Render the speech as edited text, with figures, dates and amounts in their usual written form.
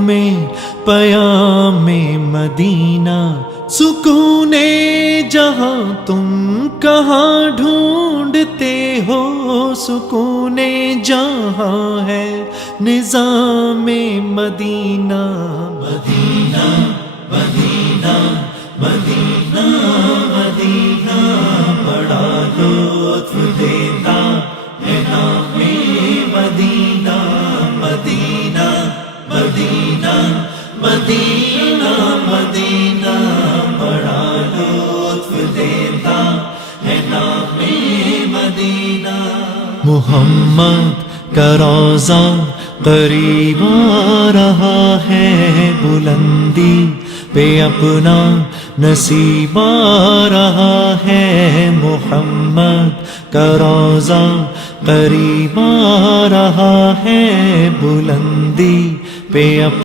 میں پیام مدینہ، سکون جہاں تم کہاں ڈھونڈتے ہو، سکون جہاں ہے نظام مدینہ، مدینہ مدینہ مدینہ مدینہ بڑا لطف دیتا ہے نام مدینہ، مدینہ مدینہ مدینہ مدینہ بڑا لطف دیتا ہے نام مدینہ۔ محمد کا روضہ قریب آ رہا ہے، بلندی پہ اپنا نصیب آ رہا ہے، محمد کا روضہ قریب آ رہا ہے، بلندی پہ